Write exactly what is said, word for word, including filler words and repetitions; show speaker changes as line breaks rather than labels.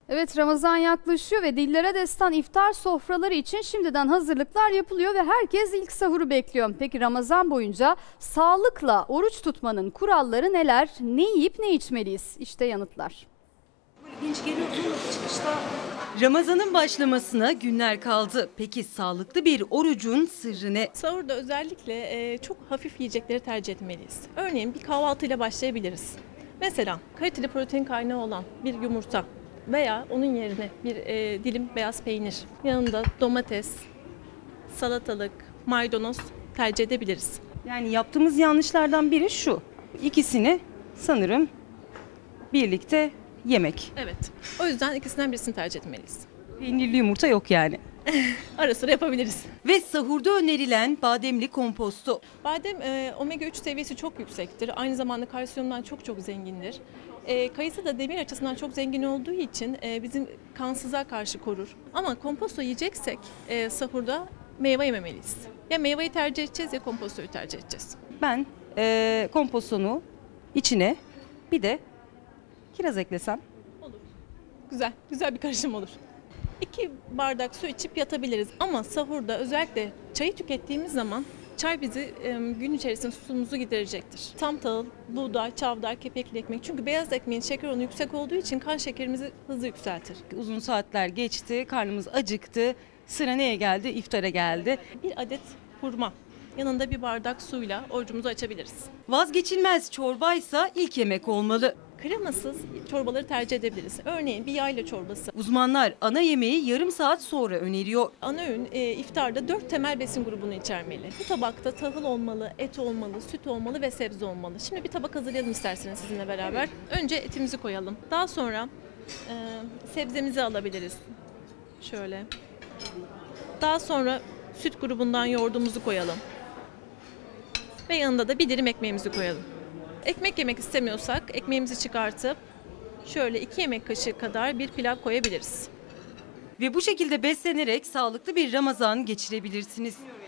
Evet, Ramazan yaklaşıyor ve dillere destan iftar sofraları için şimdiden hazırlıklar yapılıyor ve herkes ilk sahuru bekliyor. Peki Ramazan boyunca sağlıkla oruç tutmanın kuralları neler? Ne yiyip ne içmeliyiz? İşte yanıtlar.
Ramazan'ın başlamasına günler kaldı. Peki sağlıklı bir orucun sırrı ne?
Sahurda özellikle e, çok hafif yiyecekleri tercih etmeliyiz. Örneğin bir kahvaltıyla başlayabiliriz. Mesela kaliteli protein kaynağı olan bir yumurta veya onun yerine bir e, dilim beyaz peynir, yanında domates, salatalık, maydanoz tercih edebiliriz.
Yani yaptığımız yanlışlardan biri şu. İkisini sanırım birlikte yemek.
Evet, o yüzden ikisinden birisini tercih etmeliyiz.
Peynirli yumurta yok yani.
Ara sıra yapabiliriz.
Ve sahurda önerilen bademli komposto.
Badem e, omega üç seviyesi çok yüksektir. Aynı zamanda kalsiyumdan çok çok zengindir. E, kayısı da demir açısından çok zengin olduğu için e, bizim kansızlığa karşı korur. Ama komposto yiyeceksek e, sahurda meyve yememeliyiz. Ya meyveyi tercih edeceğiz ya kompostoyu tercih edeceğiz.
Ben eee kompostonu içine bir de kiraz eklesem.
Olur. Güzel, güzel bir karışım olur. İki bardak su içip yatabiliriz ama sahurda özellikle çayı tükettiğimiz zaman çay bizi e, gün içerisinde susuzluğumuzu giderecektir. Tam tahıl, buğday, çavdar, kepekli ekmek. Çünkü beyaz ekmeğin şeker oranı yüksek olduğu için kan şekerimizi hızlı yükseltir.
Uzun saatler geçti, karnımız acıktı. Sıra neye geldi? İftara geldi.
Bir adet hurma, yanında bir bardak suyla orucumuzu açabiliriz.
Vazgeçilmez çorbaysa ilk yemek olmalı.
Kremasız çorbaları tercih edebiliriz. Örneğin bir yayla çorbası.
Uzmanlar ana yemeği yarım saat sonra öneriyor.
Ana öğün e, iftarda dört temel besin grubunu içermeli. Bu tabakta tahıl olmalı, et olmalı, süt olmalı ve sebze olmalı. Şimdi bir tabak hazırlayalım isterseniz sizinle beraber. Önce etimizi koyalım. Daha sonra e, sebzemizi alabiliriz. Şöyle. Daha sonra süt grubundan yoğurdumuzu koyalım. Ve yanında da bir dilim ekmeğimizi koyalım. Ekmek yemek istemiyorsak ekmeğimizi çıkartıp şöyle iki yemek kaşığı kadar bir pilav koyabiliriz.
Ve bu şekilde beslenerek sağlıklı bir Ramazan geçirebilirsiniz.